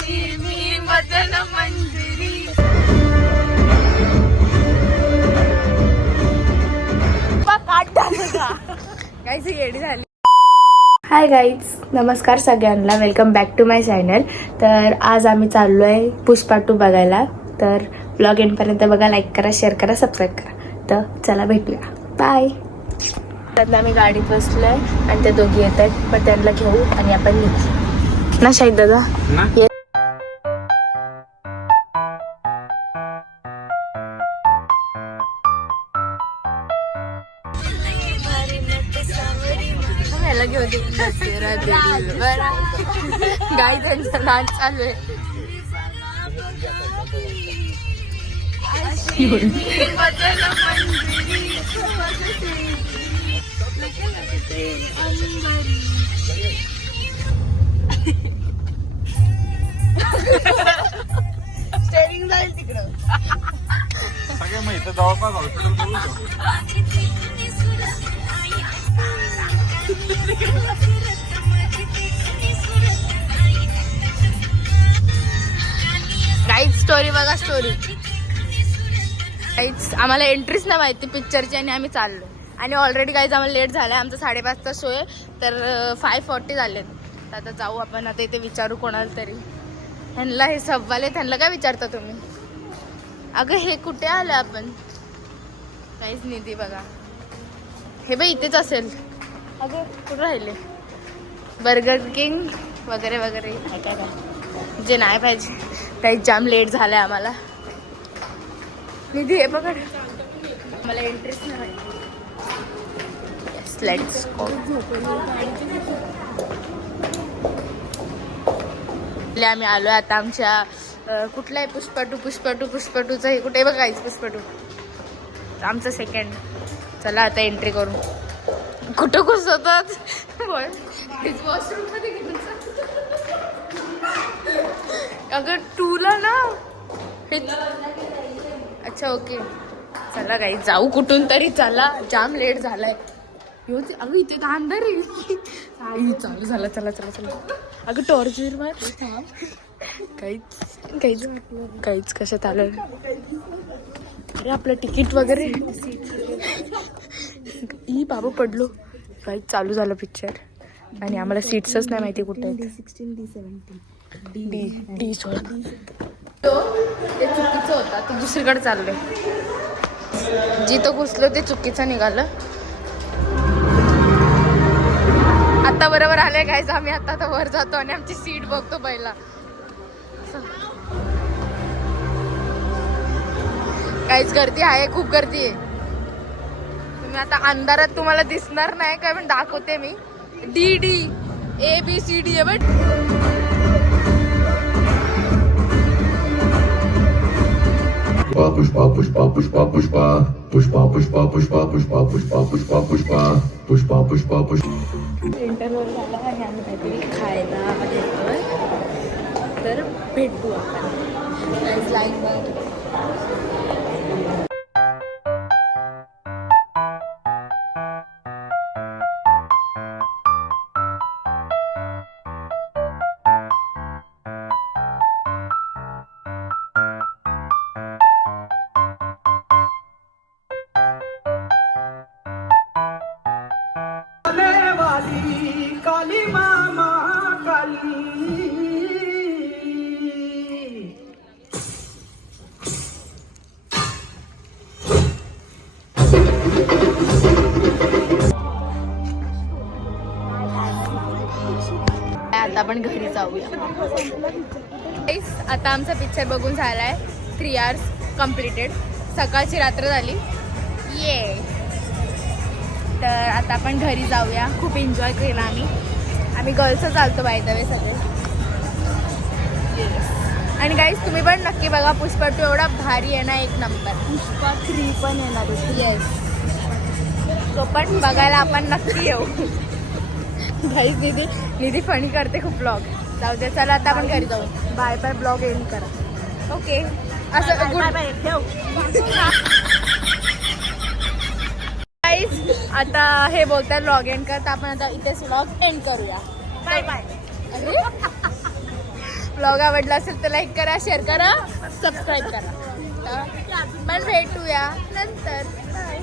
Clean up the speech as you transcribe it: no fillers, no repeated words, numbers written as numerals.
तुझी मी मदन मंजिरी. काहीच येडी झाली. हाय गाईज, नमस्कार सगळ्यांना, welcome back to my channel. तर आज आम्ही चाललो आहे पुष्पा 2 बघायला. तर ब्लॉग एंडपर्यंत बघा, लाईक करा, शेअर करा, सबस्क्राईब करा. तर चला भेटूया, बाय. त्यातनं आम्ही गाडीत बसलोय आणि ते दोघी येत आहेत, पण त्यांना घेऊ आणि आपण निघू ना. शाहिद दादा घेऊ गाई, त्यांचा नाच चालू आहे. स्टेरिंग जाईल तिकडं. सगळ्या माहिती जवळपास हॉस्पिटल बोलू. गाईज स्टोरी बघा, स्टोरी. गाईज आम्हाला एंट्रीच नाही माहिती पिक्चरची आणि आम्ही चाललो. आणि ऑलरेडी गाईज आम्हाला लेट झाला आहे. आमचा 5:30चा शो आहे, तर 5:40 झालेत. तर आता जाऊ आपण. आता इथे विचारू कोणाला तरी. ह्यांना हे सबवाले, त्यांना काय विचारता तुम्ही? अगं हे कुठे आलं आपण? काहीच निधी बघा, हे बाई इथेच असेल. अगं कुठं राहिले? बर्गर किंग वगैरे वगैरे काय काय काय जे नाही पाहिजे. काही जाम लेट झालंय आम्हाला. निधी हे पकड, मला इंटरेस्ट नाही. Yes, let's go. आम्ही आलोय आता आमच्या कुठला आहे पुष्पा 2चा हे कुठे बघा गाईज. पुष्पा 2 आमचं सेकंड. चला आता एंट्री करू. कुठं घुसवतात वॉशरूम मध्ये घेऊन. अगं 2ला ना हे. अच्छा ओके, चला काही जाऊ कुठून तरी. चला, जाम लेट झालाय. अगं इथे तर अंधार आहे. चालू झाला, चला चला चला. अगं टॉर्चर मार. काहीच काहीच काहीच कशात आलं. अरे आपलं तिकीट वगैरे. ई बाबा पडलो. काहीच चालू झालं पिक्चर आणि आम्हाला सीट्सच नाही माहिती कुठे आहेत. डी 16 तो ते चुकीचं होता, तो दुसरीकडे चाललोय. जिथं घुसलो ते चुकीचं निघालं. आता बरोबर आलंय गाईज. आम्ही आता वर जातो आणि आमची सीट बघतो पहिला. काहीच गर्दी आहे, खूप गर्दी आहे. तुम्ही आता अंधारात तुम्हाला दिसणार नाही काय, पण दाखवते मी. डी ABCD आहे. बट पुष्पा पुष्पा पुष्पा पुष्पा पुष्पा पुष्पा पुष्पा पुष्पा पुष्पा पुष्पा पुष्पा पुष्पा पुष्पा पुष्पा. इंटरव्ह्यू झाला आणि आम्ही काहीतरी खायला घेतोय. तर भेटू आपण. काली मामा काली. आता आपण घरी जाऊया. आता आमचा पिक्चर बघून झालाय. 3 hours कम्प्लिटेड. सकाळची रात्र झाली. ये तर आता आपण घरी जाऊया. खूप एन्जॉय केला आम्ही गर्ल्सच चालतो बाय द वे सगळे. आणि गाईज तुम्ही पण नक्की बघा. पुष्पा 2 एवढा भारी आहे ना, एक नंबर. पुष्पा 3 पण येणार. येस, तो पण बघायला आपण नक्की येऊ. गाईज निधी फणी करते खूप ब्लॉग. जाऊ दे, चला आता आपण घरी जाऊ. Bye bye. ब्लॉग एंड करा. ओके, असं गुड बाय ठेव. आता हे बोलतात व्लॉग एंड करता. आपण आता इथेच व्लॉग एंड करूया. Bye bye. ब्लॉग आवडला असेल तर लाईक करा, शेअर करा, सबस्क्राईब करा. तर पण भेटूया नंतर. बाय.